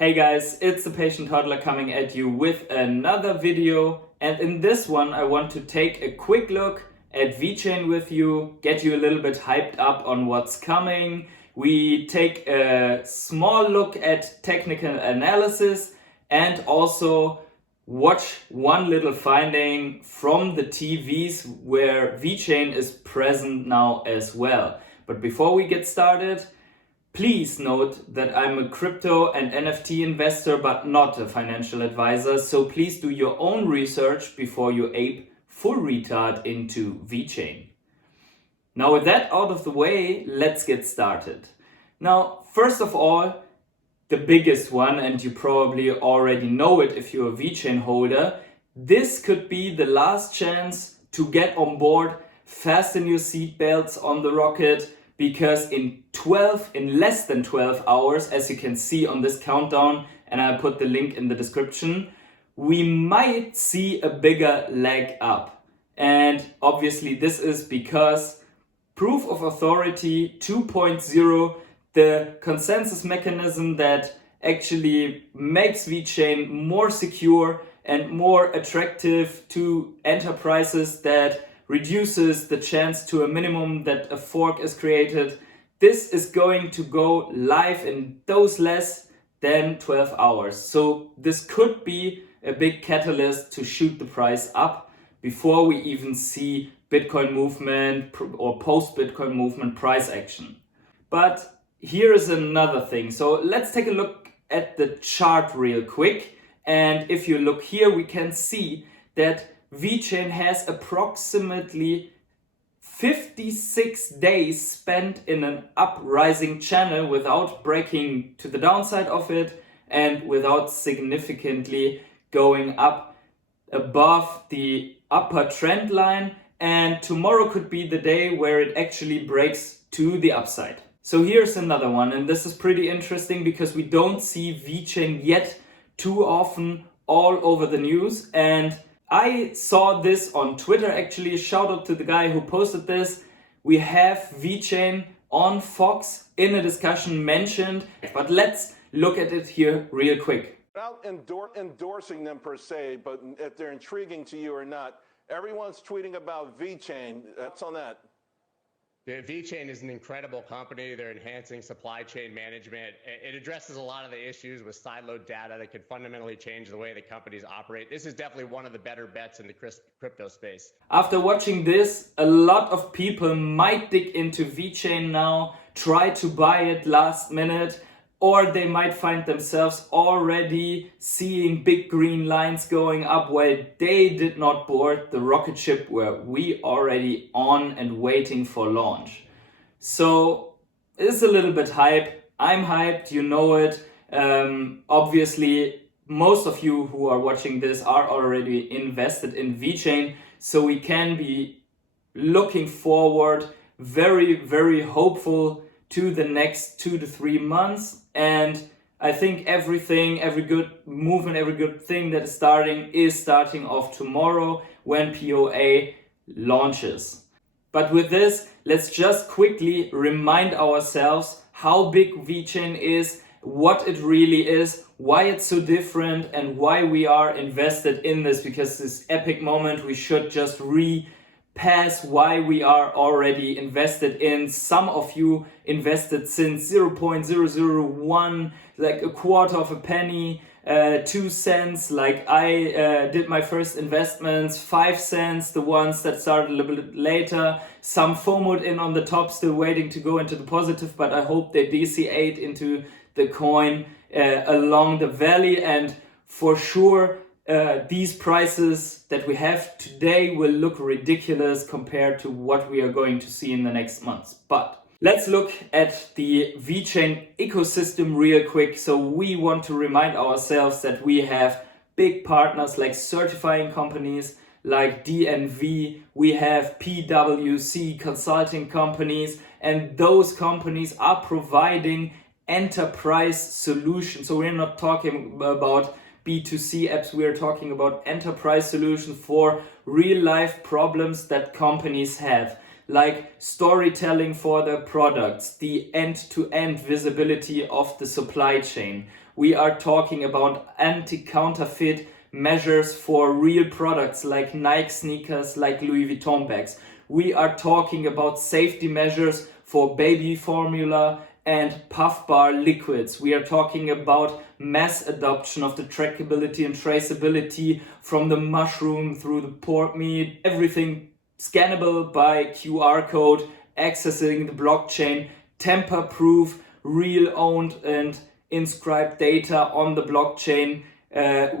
Hey guys, it's the Patient Toddler coming at you with another video, and in this one I want to take a quick look at Vechain with you, get you a little bit hyped up on what's coming. We take a small look at technical analysis and also watch one little finding from the TVs where Vechain is present now as well. But before we get started, please note that I'm a crypto and NFT investor but not a financial advisor, so please do your own research before you ape full retard into Vechain. Now with that out of the way, let's get started. Now, first of all, the biggest one, and you probably already know it if you're a Vechain holder, this could be the last chance to get on board, fasten your seatbelts on the rocket, because in less than 12 hours, as you can see on this countdown, and I'll put the link in the description, we might see a bigger leg up. And obviously this is because Proof of Authority 2.0, the consensus mechanism that actually makes Vechain more secure and more attractive to enterprises, that reduces the chance to a minimum that a fork is created. This is going to go live in those less than 12 hours. So this could be a big catalyst to shoot the price up before we even see Bitcoin movement or post-Bitcoin movement price action. But here is another thing. So let's take a look at the chart real quick. And if you look here, we can see that Vechain has approximately 56 days spent in an uprising channel without breaking to the downside of it and without significantly going up above the upper trend line. And tomorrow could be the day where it actually breaks to the upside. So here's another one, and this is pretty interesting because we don't see Vechain yet too often all over the news. And I saw this on Twitter actually. Shout out to the guy who posted this. We have Vechain on Fox in a discussion mentioned, but let's look at it here real quick. Without endorsing them per se, but if they're intriguing to you or not, everyone's tweeting about Vechain. That's on that. Vechain is an incredible company. They're enhancing supply chain management. It addresses a lot of the issues with siloed data that could fundamentally change the way the companies operate. This is definitely one of the better bets in the crypto space. After watching this, a lot of people might dig into Vechain now, try to buy it last minute, or they might find themselves already seeing big green lines going up while they did not board the rocket ship where we already on and waiting for launch. So it's a little bit hype. I'm hyped, you know it. Obviously, most of you who are watching this are already invested in Vechain, so we can be looking forward, very, very hopeful to the next 2 to 3 months. And I think every good movement, every good thing that is starting off tomorrow when PoA launches. But with this, let's just quickly remind ourselves how big Vechain is, what it really is, why it's so different, and why we are invested in this, because this epic moment we should just repass why we are already invested in. Some of you invested since 0.001, like a quarter of a penny, 2 cents, like I did my first investments, 5 cents, the ones that started a little bit later. Some FOMO'd in on the top, still waiting to go into the positive, but I hope they DCA'd into the coin along the valley. And for sure, these prices that we have today will look ridiculous compared to what we are going to see in the next months. But let's look at the Vechain ecosystem real quick. So we want to remind ourselves that we have big partners like certifying companies like DNV, we have PwC consulting companies, and those companies are providing enterprise solutions. So we're not talking about B2C apps, we are talking about enterprise solutions for real life problems that companies have. like storytelling for their products, the end-to-end visibility of the supply chain. We are talking about anti-counterfeit measures for real products like Nike sneakers, like Louis Vuitton bags. We are talking about safety measures for baby formula and puff bar liquids. We are talking about mass adoption of the trackability and traceability from the mushroom through the pork meat, everything scannable by QR code, accessing the blockchain, tamper-proof, real owned and inscribed data on the blockchain.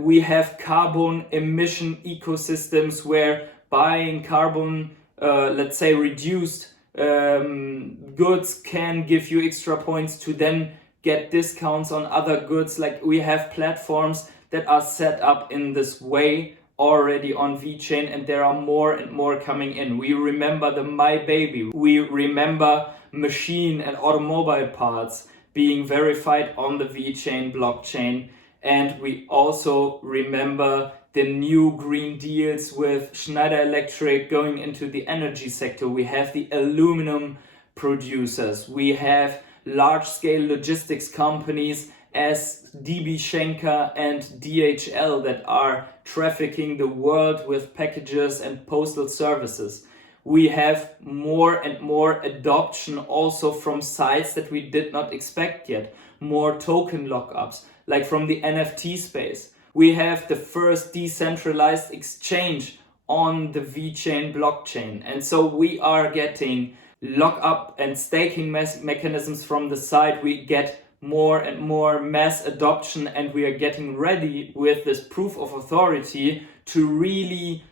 We have carbon emission ecosystems where buying carbon, let's say reduced goods can give you extra points to then get discounts on other goods. Like we have platforms that are set up in this way already on Vechain, and there are more and more coming in. We remember the My Baby. We remember machine and automobile parts being verified on the Vechain blockchain. And we also remember the new green deals with Schneider Electric going into the energy sector. We have the aluminum producers. We have large-scale logistics companies as DB Schenker and DHL that are trafficking the world with packages and postal services. We have more and more adoption also from sites that we did not expect yet. More token lockups, like from the NFT space. We have the first decentralized exchange on the Vechain blockchain. And so we are getting lockup and staking mechanisms from the side. We get more and more mass adoption, and we are getting ready with this proof of authority to really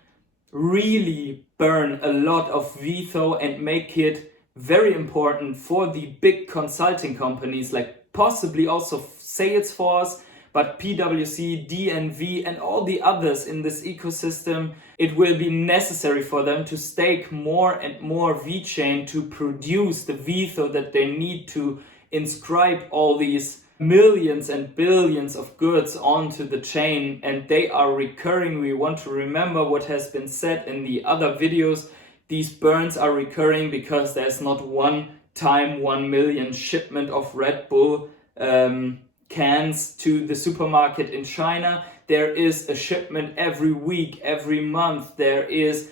burn a lot of VTHO and make it very important for the big consulting companies, like possibly also Salesforce, but PwC, DNV and all the others in this ecosystem. It will be necessary for them to stake more and more Vechain to produce the VTHO that they need to inscribe all these millions and billions of goods onto the chain, and they are recurring. We want to remember what has been said in the other videos. These burns are recurring because there's not one time 1 million shipment of Red Bull cans to the supermarket in China. There is a shipment every week, every month. There is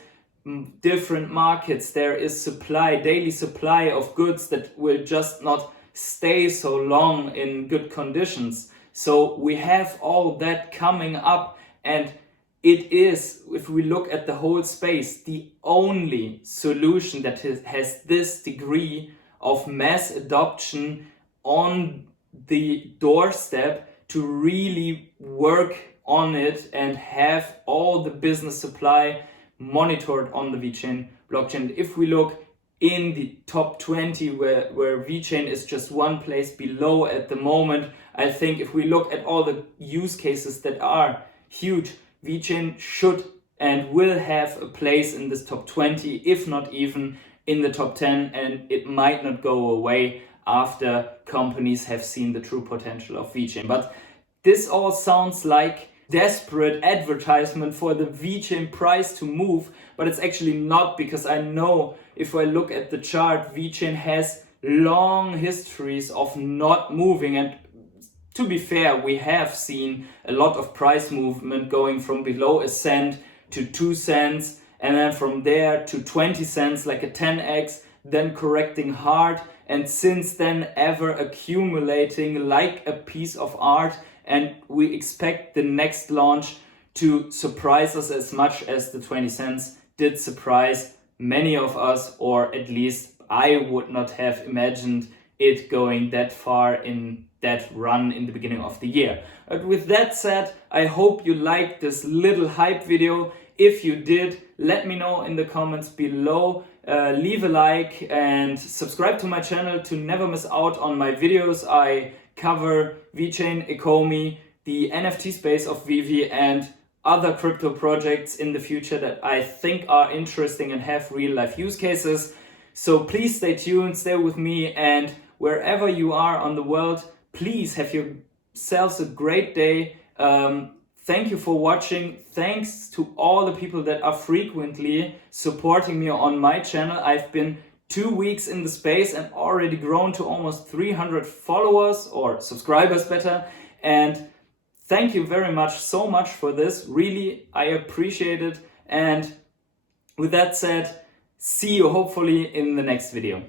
different markets. There is supply, daily supply of goods that will just not stay so long in good conditions. So we have all that coming up, and it is, if we look at the whole space, the only solution that has this degree of mass adoption on the doorstep to really work on it and have all the business supply monitored on the Vechain blockchain. If we look in the top 20 where Vechain is just one place below at the moment, I think if we look at all the use cases that are huge, Vechain should and will have a place in this top 20, if not even in the top 10, and it might not go away after companies have seen the true potential of Vechain. But this all sounds like desperate advertisement for the Vechain price to move, but it's actually not, because I know if I look at the chart, Vechain has long histories of not moving, and to be fair, we have seen a lot of price movement going from below a cent to 2 cents, and then from there to 20 cents, like a 10x, then correcting hard, and since then ever accumulating like a piece of art. And we expect the next launch to surprise us as much as the 20 cents did surprise many of us, or at least I would not have imagined it going that far in that run in the beginning of the year. But with that said, I hope you liked this little hype video. If you did, let me know in the comments below. Leave a like and subscribe to my channel to never miss out on my videos. I cover Vechain, Ecomi, the NFT space of VV, and other crypto projects in the future that I think are interesting and have real life use cases. So please stay tuned, stay with me, and wherever you are on the world, please have yourselves a great day. Thank you for watching. Thanks to all the people that are frequently supporting me on my channel. I've been 2 weeks in the space and already grown to almost 300 followers, or subscribers better. And thank you very much, so much for this. Really, I appreciate it. And with that said, see you hopefully in the next video.